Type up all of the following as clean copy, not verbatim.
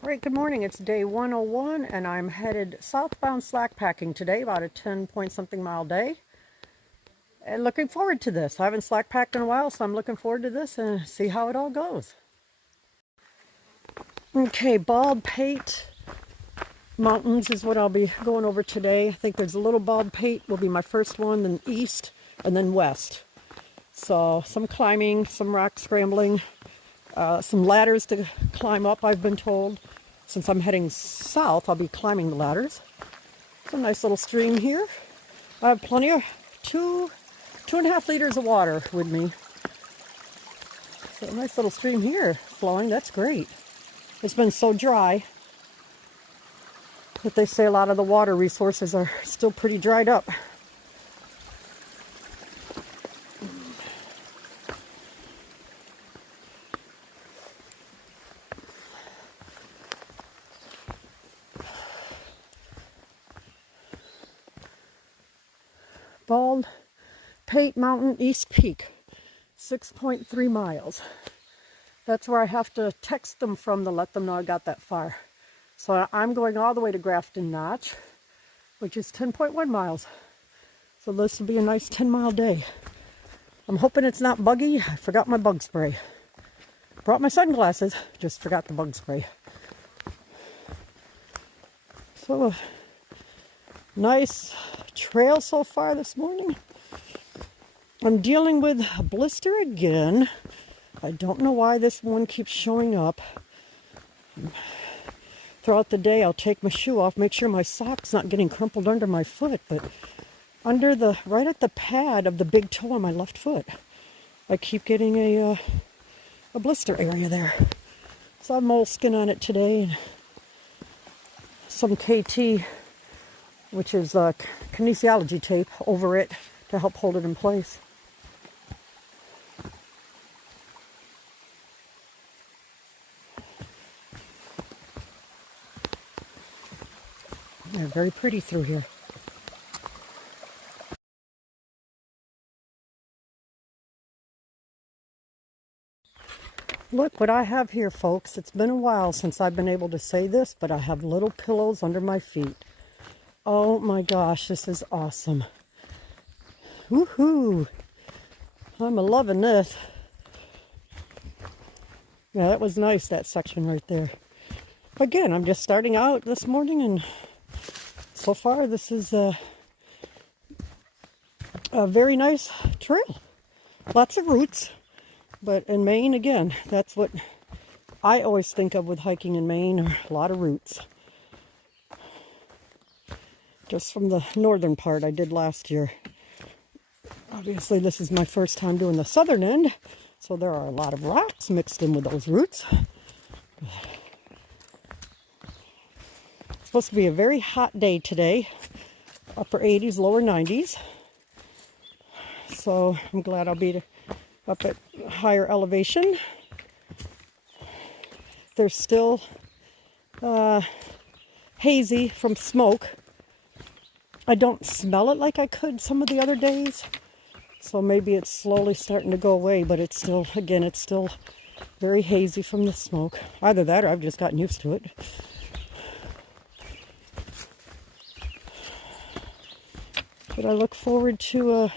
All right, good morning. It's day 101 and I'm headed southbound slackpacking today, about a 10-point-something mile day. And looking forward to this. I haven't slackpacked in a while, so I'm looking forward to this and see how it all goes. Okay, Bald Pate Mountains is what I'll be going over today. I think there's a little Bald Pate will be my first one, then east, and then west. So some climbing, some rock scrambling, some ladders to climb up, I've been told. Since I'm heading south, I'll be climbing the ladders. It's a nice little stream here. I have plenty of 2.5 liters of water with me. So a nice little stream here flowing. That's great. It's been so dry that they say a lot of the water resources are still pretty dried up. Bald Pate Mountain East Peak, 6.3 miles. That's where I have to text them from to let them know I got that far. So I'm going all the way to Grafton Notch, which is 10.1 miles. So this will be a nice 10-mile day. I'm hoping it's not buggy. I forgot my bug spray. Brought my sunglasses, just forgot the bug spray. So nice trail so far this morning. I'm dealing with a blister again. I don't know why this one keeps showing up. Throughout the day, I'll take my shoe off, make sure my sock's not getting crumpled under my foot, but under right at the pad of the big toe on my left foot, I keep getting a blister area there. So I have moleskin on it today and some KT, which is kinesiology tape, over it to help hold it in place. They're very pretty through here. Look what I have here, folks. It's been a while since I've been able to say this, but I have little pillows under my feet. Oh my gosh, this is awesome. Woohoo! I'm loving this. Yeah, that was nice, that section right there. Again, I'm just starting out this morning, and so far this is a very nice trail. Lots of roots, but in Maine, again, that's what I always think of with hiking in Maine, are a lot of roots. Just from the northern part I did last year. Obviously, this is my first time doing the southern end, so there are a lot of rocks mixed in with those roots. It's supposed to be a very hot day today, upper 80s, lower 90s. So I'm glad I'll be up at higher elevation. There's still hazy from smoke. I don't smell it like I could some of the other days. So maybe it's slowly starting to go away, but it's still, again, it's still very hazy from the smoke. Either that or I've just gotten used to it. But I look forward to,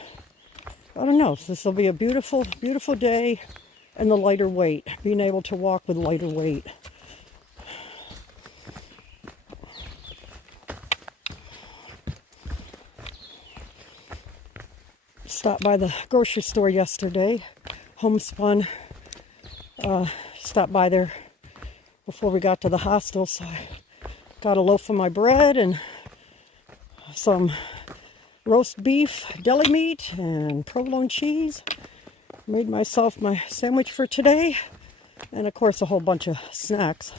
I don't know, this will be a beautiful, beautiful day, and the lighter weight, being able to walk with lighter weight. Stopped by the grocery store yesterday, homespun, stopped by there before we got to the hostel, so I got a loaf of my bread and some roast beef, deli meat, and provolone cheese. Made myself my sandwich for today, and of course a whole bunch of snacks.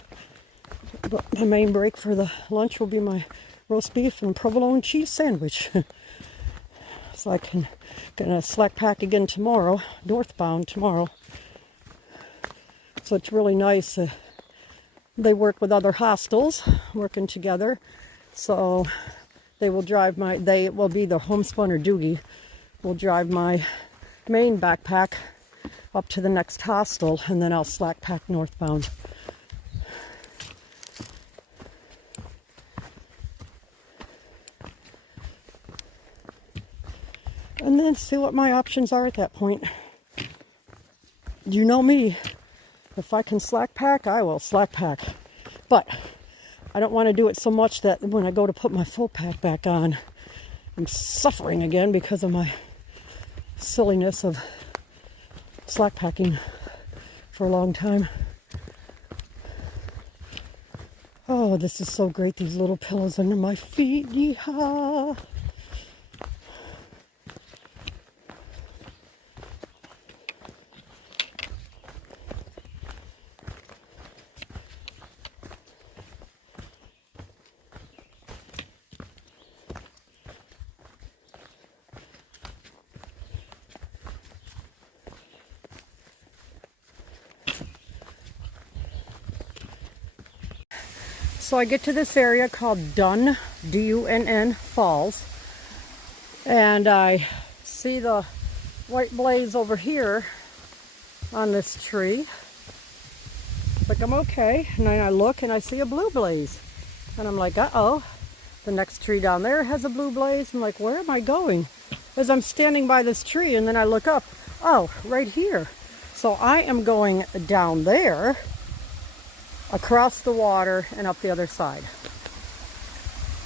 But the main break for the lunch will be my roast beef and provolone cheese sandwich. So I can gonna slack pack again tomorrow, northbound tomorrow. So it's really nice. They work with other hostels, working together. So they will drive it will be the homespun or Doogie, will drive my main backpack up to the next hostel, and then I'll slack pack northbound. and then see what my options are at that point. You know me. If I can slack pack, I will slack pack. But I don't want to do it so much that when I go to put my full pack back on, I'm suffering again because of my silliness of slack packing for a long time. Oh, this is so great, these little pillows under my feet. Yeehaw! So I get to this area called Dunn, D-U-N-N Falls, and I see the white blaze over here on this tree. Like, I'm okay, and then I look and I see a blue blaze, and I'm like, uh-oh. The next tree down there has a blue blaze. I'm like, where am I going? As I'm standing by this tree, and then I look up, oh, right here. So I am going down there, across the water and up the other side.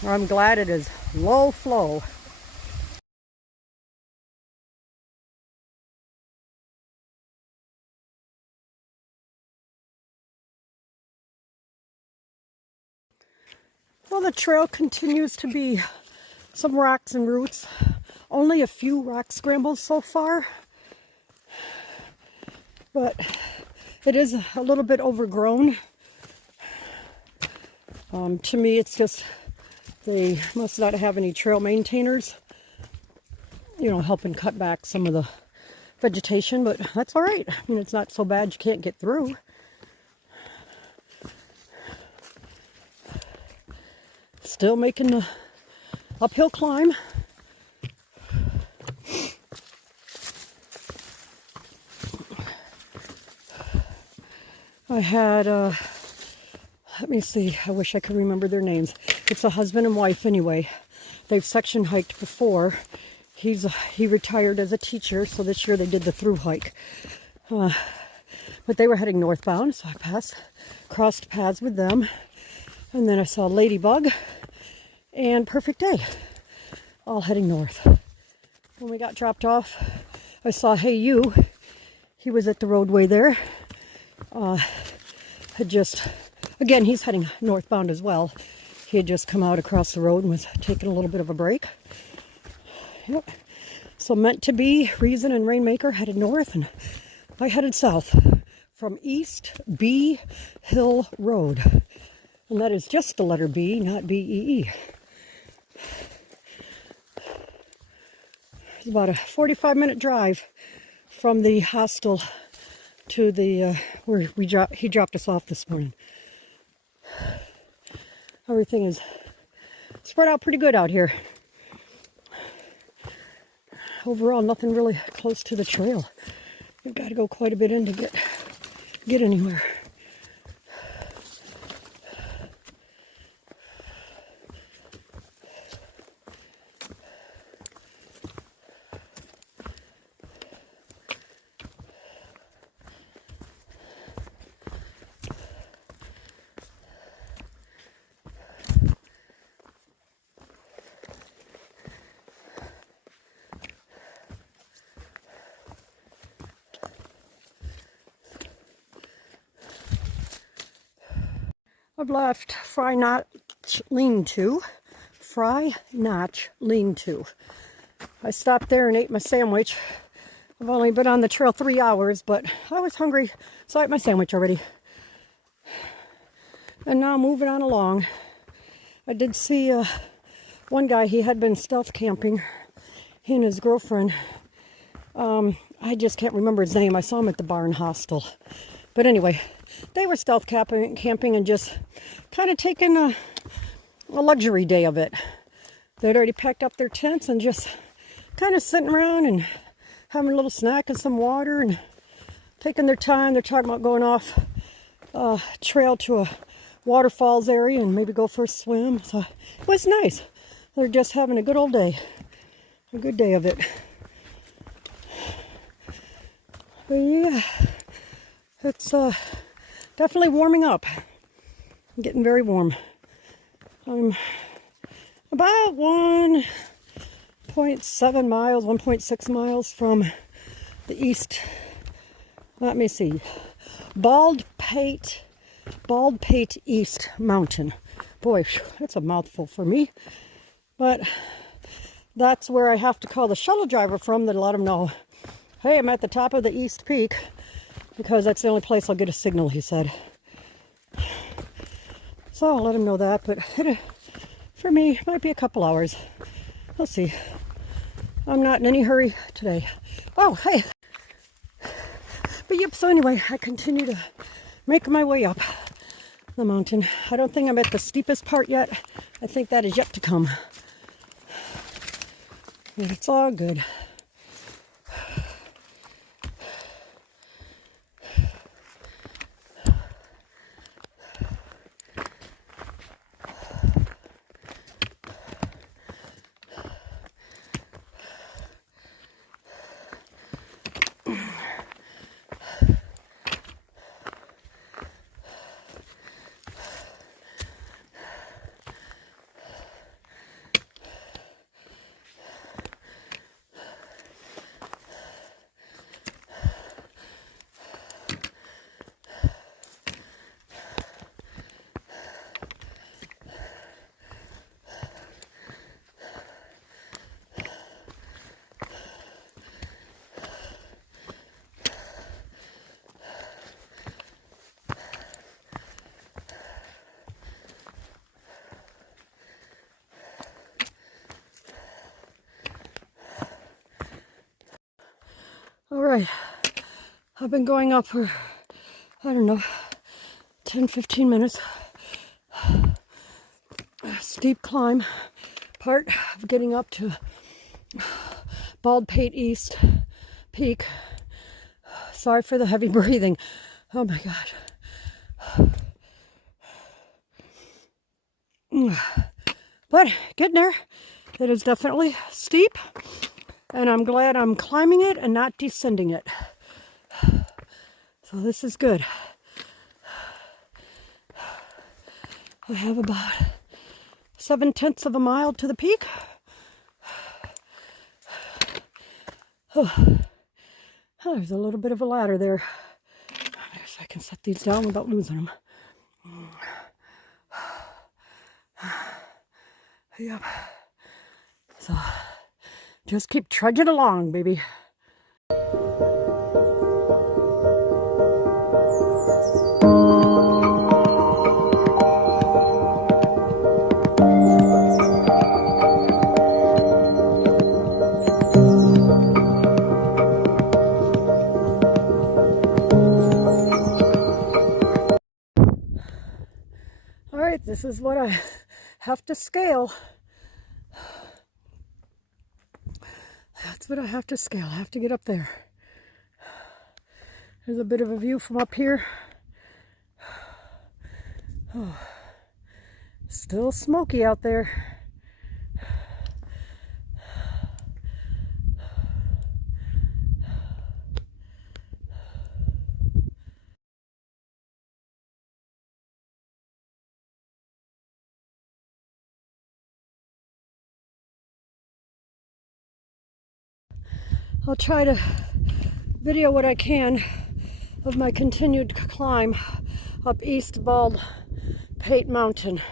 I'm glad it is low flow. Well, the trail continues to be some rocks and roots. Only a few rock scrambles so far, but it is a little bit overgrown. To me, it's just they must not have any trail maintainers, you know, helping cut back some of the vegetation, but that's all right. I mean, it's not so bad you can't get through. Still making the uphill climb. I had let me see, I wish I could remember their names. It's a husband and wife anyway. They've section hiked before. He retired as a teacher, so this year they did the through hike. But they were heading northbound, so I crossed paths with them. And then I saw Ladybug and Perfect Day, all heading north. When we got dropped off, I saw Hey You. He was at the roadway there. Again, he's heading northbound as well. He had just come out across the road and was taking a little bit of a break. Yep. So meant to be, Reason and Rainmaker headed north, and I headed south from East B Hill Road. And that is just the letter B, not B-E-E. It's about a 45-minute drive from the hostel to the where he dropped us off this morning. Everything is spread out pretty good out here. Overall, nothing really close to the trail. You've got to go quite a bit in to get anywhere. I've left Fry Notch Lean-To. Fry Notch Lean-To. I stopped there and ate my sandwich. I've only been on the trail 3 hours, but I was hungry, so I ate my sandwich already. And now moving on along. I did see one guy, he had been stealth camping. He and his girlfriend. I just can't remember his name. I saw him at the barn hostel. But anyway, they were stealth camping and just kind of taking a luxury day of it. They'd already packed up their tents and just kind of sitting around and having a little snack and some water and taking their time. They're talking about going off trail to a waterfalls area and maybe go for a swim. So it was nice. They're just having a good old day. A good day of it. But yeah, it's definitely warming up. I'm getting very warm. I'm about 1.7 miles, 1.6 miles from the east. Let me see. Bald Pate East Mountain. Boy, that's a mouthful for me. But that's where I have to call the shuttle driver from to let him know, hey, I'm at the top of the East Peak, because that's the only place I'll get a signal, he said. So I'll let him know that, but for me, it might be a couple hours. We'll see. I'm not in any hurry today. Oh, hey. But yep, so anyway, I continue to make my way up the mountain. I don't think I'm at the steepest part yet. I think that is yet to come. But it's all good. All right, I've been going up for, I don't know, 10, 15 minutes. A steep climb, part of getting up to Bald Pate East Peak. Sorry for the heavy breathing. Oh my God. But getting there, it is definitely steep. And I'm glad I'm climbing it and not descending it. So this is good. I have about 7/10 of a mile to the peak. Oh, there's a little bit of a ladder there. I guess I can set these down without losing them. Yep. So just keep trudging along, baby. All right, this is what I have to scale. That's what I have to scale. I have to get up there. There's a bit of a view from up here. Oh, still smoky out there. I'll try to video what I can of my continued climb up East Bald Pate Mountain.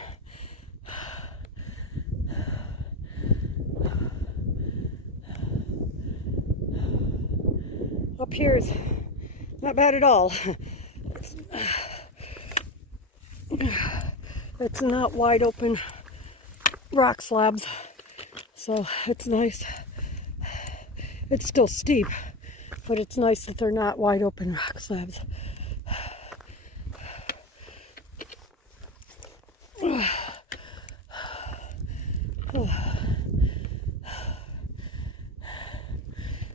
Up here is not bad at all. It's not wide open rock slabs, so it's nice. It's still steep, but it's nice that they're not wide open rock slabs.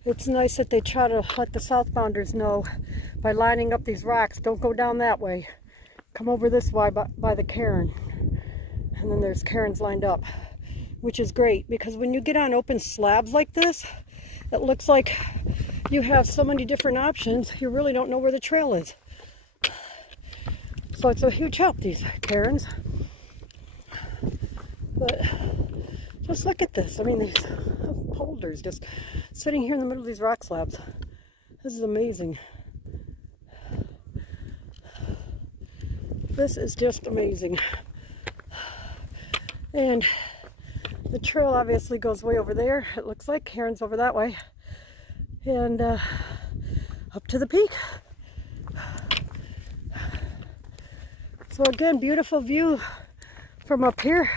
It's nice that they try to let the southbounders know by lining up these rocks, don't go down that way. Come over this way by the cairn. And then there's cairns lined up, which is great because when you get on open slabs like this, it looks like you have so many different options, you really don't know where the trail is. So it's a huge help, these cairns. But just look at this. I mean, these boulders just sitting here in the middle of these rock slabs. This is amazing. This is just amazing. And the trail obviously goes way over there. It looks like cairns over that way. And up to the peak. So again, beautiful view from up here.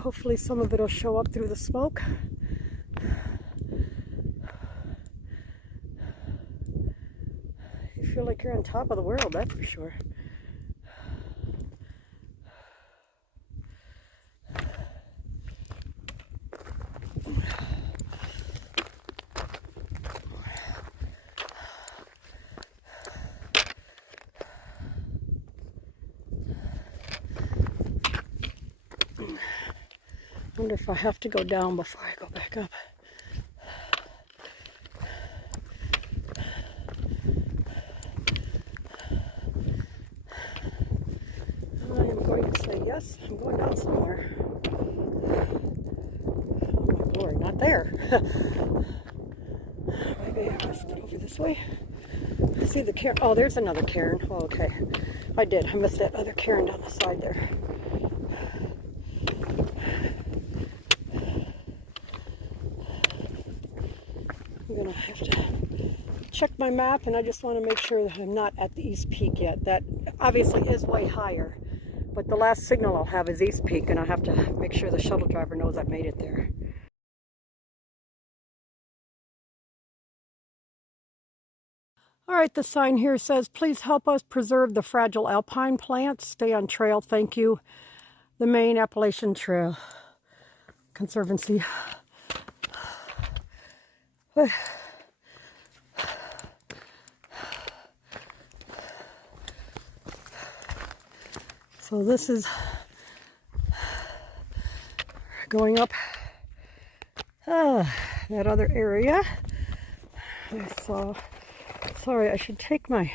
Hopefully some of it will show up through the smoke. You feel like you're on top of the world, that's for sure. I wonder if I have to go down before I go back up. I am going to say yes, I'm going down somewhere. Oh my lord, not there. Maybe I missed it over this way. I see the cairn. Oh, there's another cairn. Oh, okay. I missed that other cairn down the side there. I'm gonna have to check my map, and I just want to make sure that I'm not at the East Peak yet. That obviously is way higher, but the last signal I'll have is East Peak, and I have to make sure the shuttle driver knows I've made it there. All right, the sign here says, please help us preserve the fragile alpine plants. Stay on trail, thank you. The Maine Appalachian Trail Conservancy. So this is going up that other area. I saw, sorry, I should take my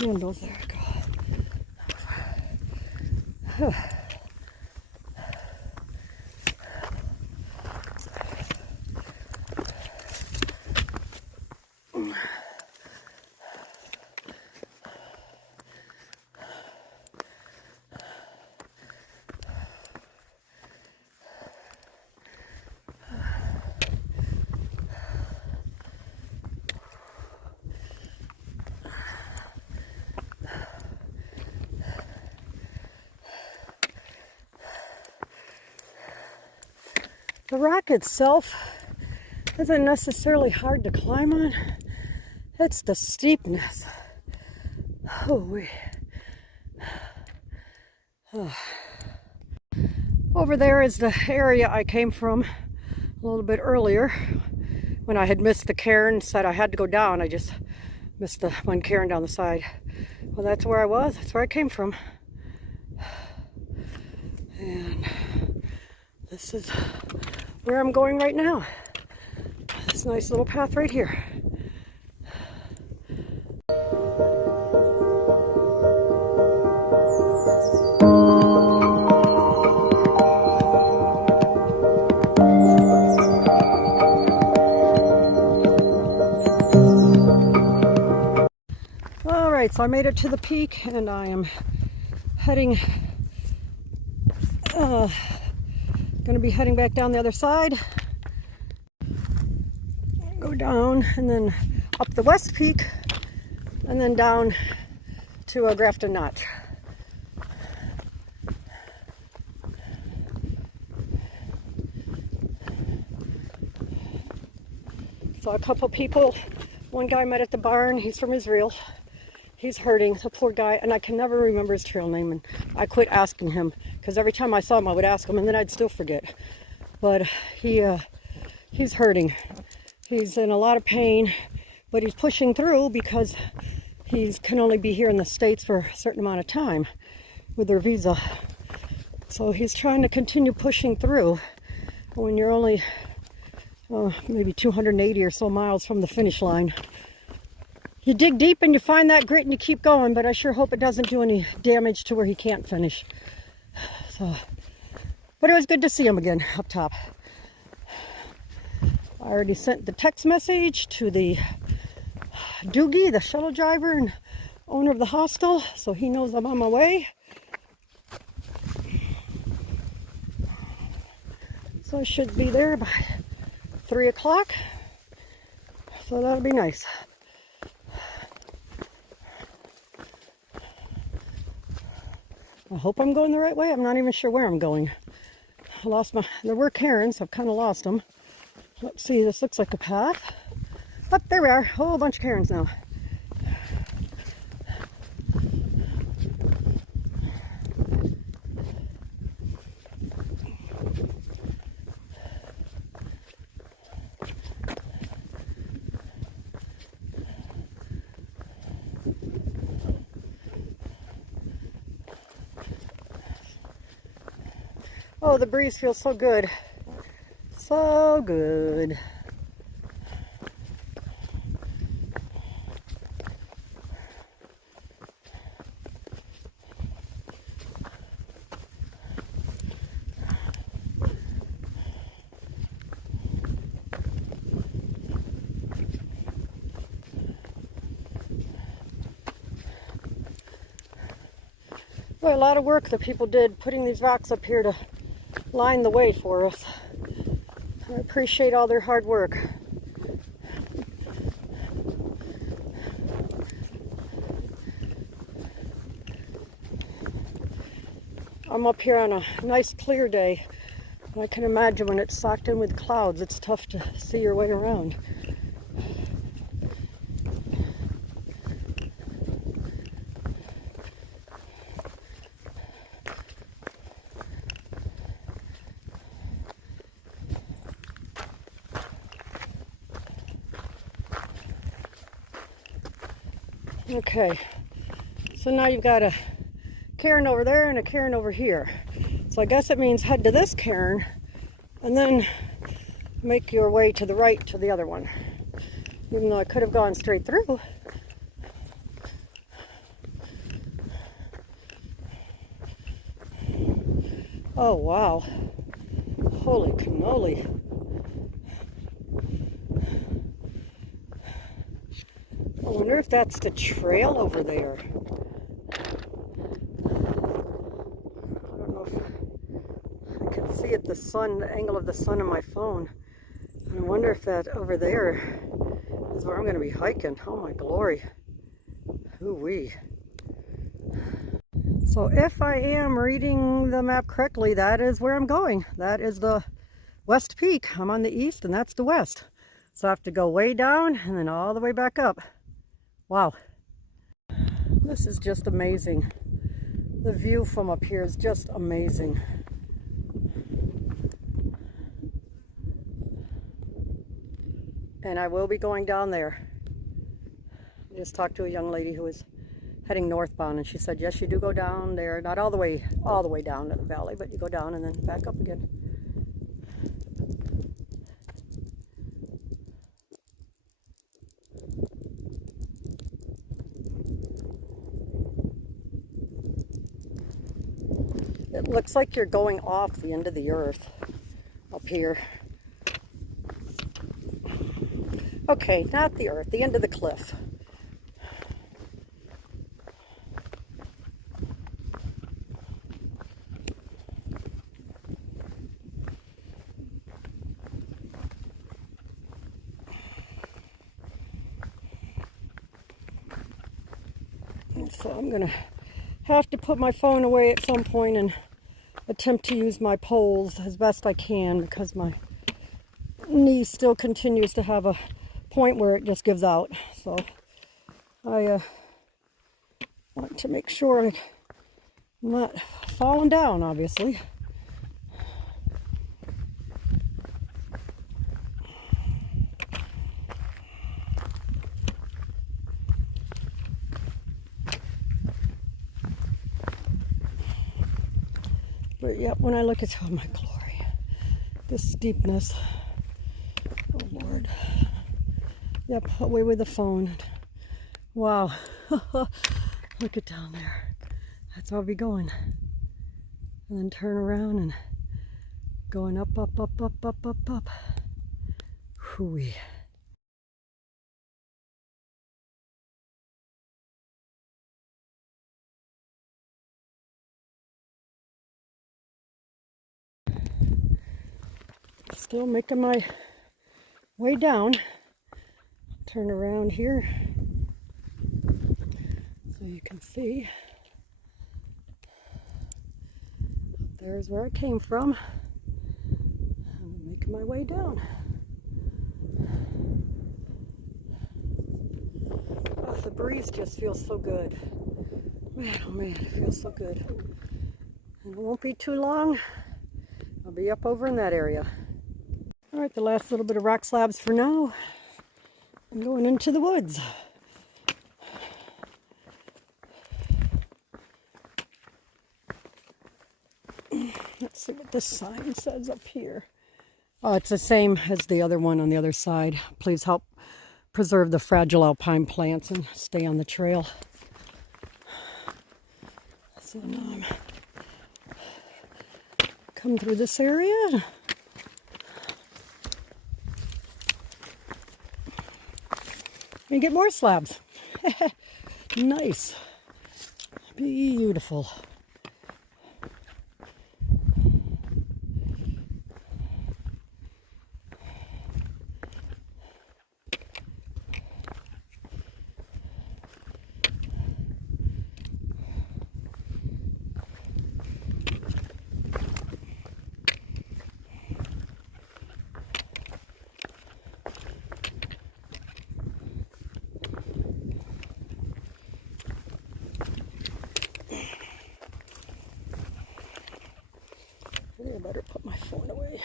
handles. There we go. The rock itself isn't necessarily hard to climb on. It's the steepness. Oh. Over there is the area I came from a little bit earlier when I had missed the cairn, said I had to go down. I just missed the one cairn down the side. Well, that's where I was. That's where I came from. And this is where I'm going right now. This nice little path right here. All right, so I made it to the peak, and I am heading going to be heading back down the other side. Go down and then up the west peak and then down to Grafton Notch. Saw a couple people. One guy I met at the barn. He's from Israel. He's hurting, the poor guy, and I can never remember his trail name, and I quit asking him because every time I saw him I would ask him and then I'd still forget. But he's hurting. He's in a lot of pain, but he's pushing through because he can only be here in the States for a certain amount of time with their visa. So he's trying to continue pushing through when you're only maybe 280 or so miles from the finish line. You dig deep and you find that grit and you keep going, but I sure hope it doesn't do any damage to where he can't finish. So, but it was good to see him again up top. I already sent the text message to the Doogie, the shuttle driver and owner of the hostel, so he knows I'm on my way. So I should be there by 3 o'clock. So that'll be nice. I hope I'm going the right way. I'm not even sure where I'm going. I lost my, there were cairns, I've kind of lost them. Let's see, this looks like a path. Up there we are, a whole bunch of cairns now. Oh, the breeze feels so good. So good. Well, a lot of work that people did putting these rocks up here to line the way for us. I appreciate all their hard work. I'm up here on a nice clear day. I can imagine when it's socked in with clouds, it's tough to see your way around. Okay, so now you've got a cairn over there and a cairn over here. So I guess it means head to this cairn and then make your way to the right to the other one. Even though I could have gone straight through. Oh wow, holy cannoli. I wonder if that's the trail over there. I don't know if I can see it, the sun, the angle of the sun on my phone. I wonder if that over there is where I'm going to be hiking. Oh my glory. Hoo-wee. So if I am reading the map correctly, that is where I'm going. That is the West Peak. I'm on the east and that's the west. So I have to go way down and then all the way back up. Wow, this is just amazing. The view from up here is just amazing. And I will be going down there. I just talked to a young lady who was heading northbound and she said, yes, you do go down there, not all the way down to the valley, but you go down and then back up again. It looks like you're going off the end of the earth up here. Okay, not the earth, the end of the cliff. So I'm gonna have to put my phone away at some point and attempt to use my poles as best I can because my knee still continues to have a point where it just gives out. So I want to make sure I'm not falling down, obviously. But yep, when I look at, oh my glory, this steepness. Oh Lord. Yep, away with the phone. Wow. Look at down there. That's how I'll be going. And then turn around and going up, up, up, up, up, up, up. Hooey. Still making my way down. Turn around here so you can see. There's where I came from. I'm making my way down. Oh, the breeze just feels so good. Man, oh man, it feels so good. And it won't be too long. I'll be up over in that area. All right, the last little bit of rock slabs for now. I'm going into the woods. Let's see what this sign says up here. Oh, it's the same as the other one on the other side. Please help preserve the fragile alpine plants and stay on the trail. So now I'm come through this area. And get more slabs. Nice. Beautiful. I better put my phone away.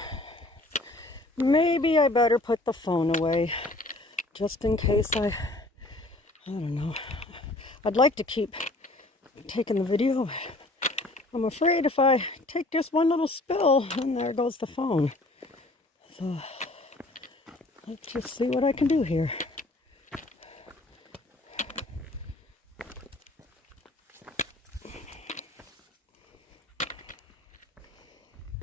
Maybe I better put the phone away, just in case I don't know. I'd like to keep taking the video. I'm afraid if I take just one little spill, then there goes the phone. So let's just see what I can do here.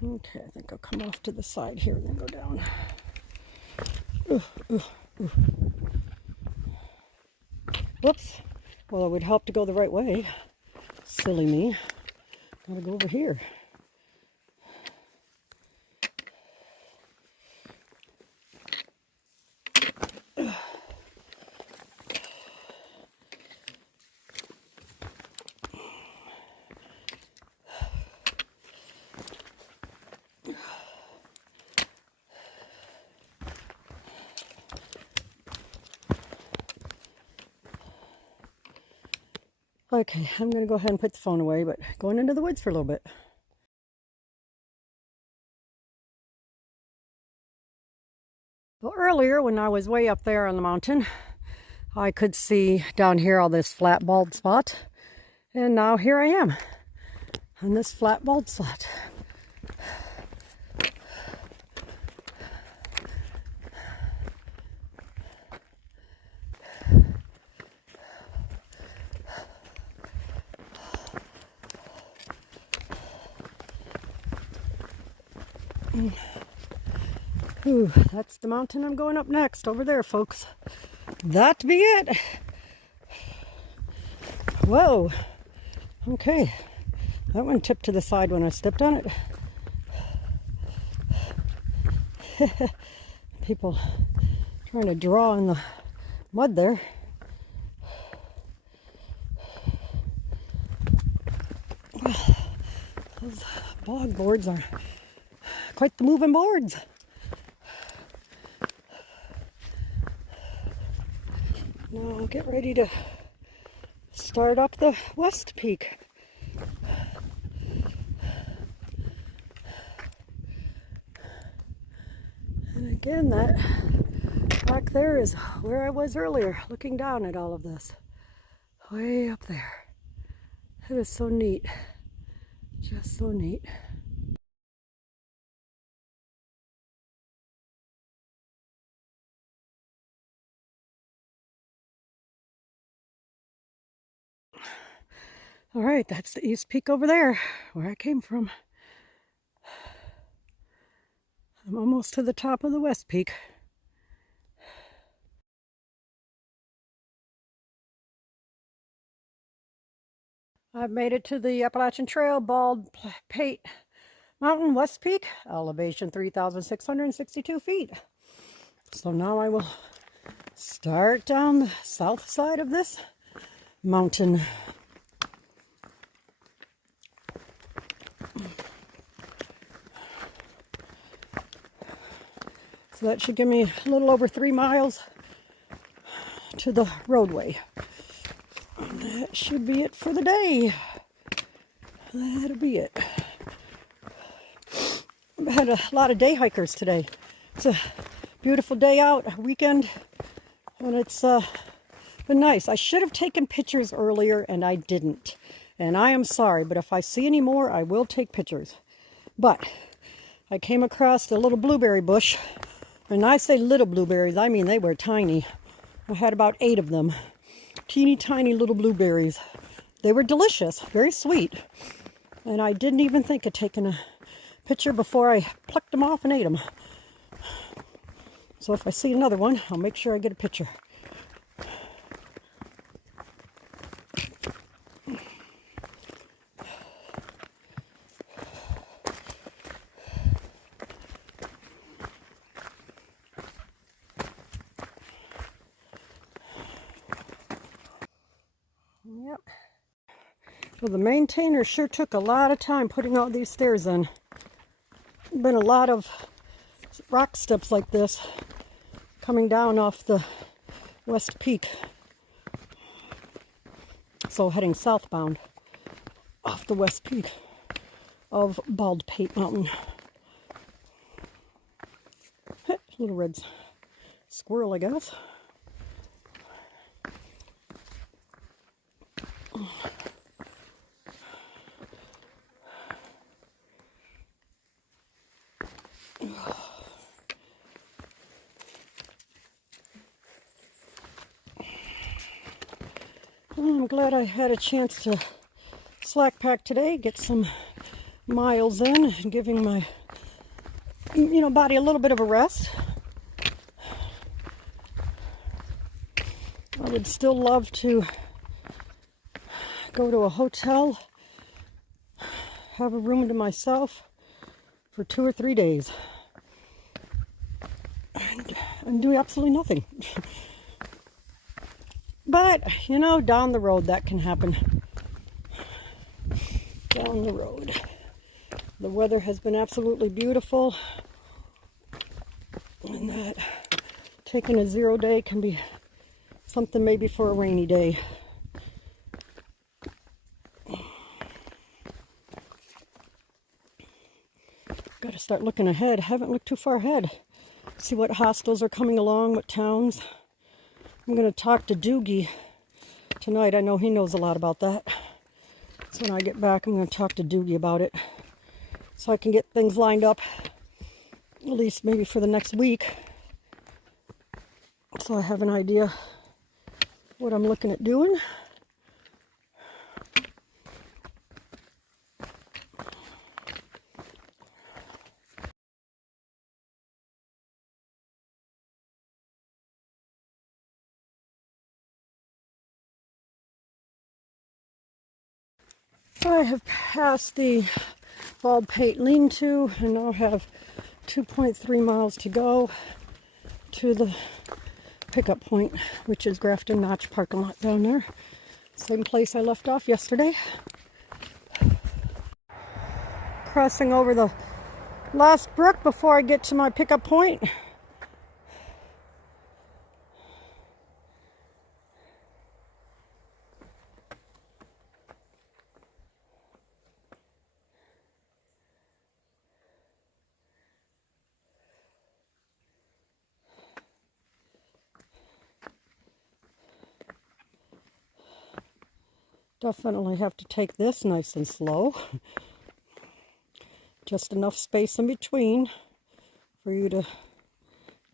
Okay, I think I'll come off to the side here and then go down. Whoops. Well, it would help to go the right way. Silly me. Gotta go over here. Okay, I'm going to go ahead and put the phone away, but going into the woods for a little bit. Well, earlier when I was way up there on the mountain, I could see down here all this flat bald spot. And now here I am on this flat bald spot. Ooh, that's the mountain I'm going up next, over there, folks. That be it. Whoa. Okay. That one tipped to the side when I stepped on it. People trying to draw in the mud there. Those bog boards are quite the moving boards. Now I'll get ready to start up the west peak. And again, that back there is where I was earlier, looking down at all of this. Way up there. It is so neat. Just so neat. All right, that's the East Peak over there, where I came from. I'm almost to the top of the West Peak. I've made it to the Appalachian Trail, Bald Pate Mountain, West Peak, elevation 3,662 feet. So now I will start down the south side of this mountain. So that should give me a little over 3 miles to the roadway. And that should be it for the day. That'll be it. I've had a lot of day hikers today. It's a beautiful day out, a weekend, and it's been nice. I should have taken pictures earlier and I didn't. And I am sorry, but if I see any more, I will take pictures. But I came across a little blueberry bush. And I say little blueberries, I mean they were tiny. I had about 8 of them. Teeny tiny little blueberries. They were delicious, very sweet. And I didn't even think of taking a picture before I plucked them off and ate them. So if I see another one, I'll make sure I get a picture. Yep. Well, the maintainer sure took a lot of time putting all these stairs in. Been a lot of rock steps like this coming down off the West Peak. So heading southbound off the West Peak of Bald Pate Mountain. Little red squirrel, I guess. I'm glad I had a chance to slack pack today, get some miles in, and giving my body a little bit of a rest. I would still love to go to a hotel, have a room to myself for 2 or 3 days, and do absolutely nothing. But, down the road that can happen. Down the road. The weather has been absolutely beautiful. And that taking a 0 day can be something maybe for a rainy day. Got to start looking ahead. Haven't looked too far ahead. See what hostels are coming along, what towns. I'm going to talk to Doogie tonight. I know he knows a lot about that. So when I get back, I'm going to talk to Doogie about it. So I can get things lined up, at least maybe for the next week. So I have an idea what I'm looking at doing. I have passed the Bald Pate lean-to and now have 2.3 miles to go to the pickup point, which is Grafton Notch parking lot down there. Same place I left off yesterday. Crossing over the last brook before I get to my pickup point. Definitely have to take this nice and slow. Just enough space in between for you to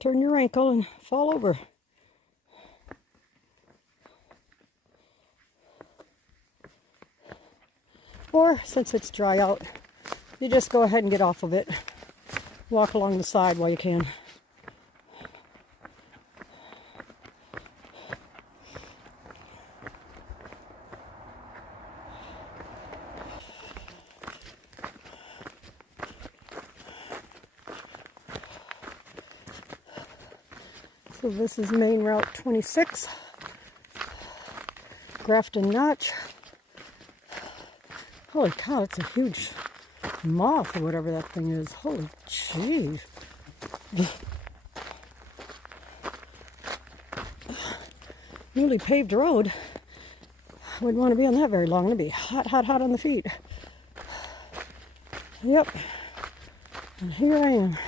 turn your ankle and fall over. Or since it's dry out, you just go ahead and get off of it. Walk along the side while you can. So this is Main Route 26, Grafton Notch. Holy cow, it's a huge moth or whatever that thing is. Holy jeez. Newly paved road. I wouldn't want to be on that very long. It'd be hot, hot, hot on the feet. Yep. And here I am.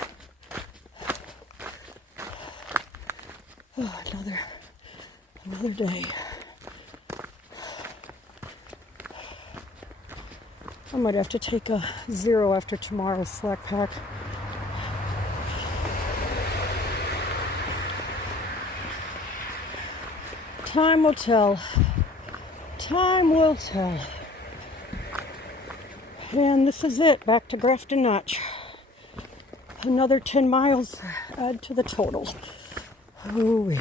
Oh, another day. I might have to take a 0 after tomorrow's slack pack. Time will tell. Time will tell. And this is it. Back to Grafton Notch. Another 10 miles add to the total. Ooh-wee.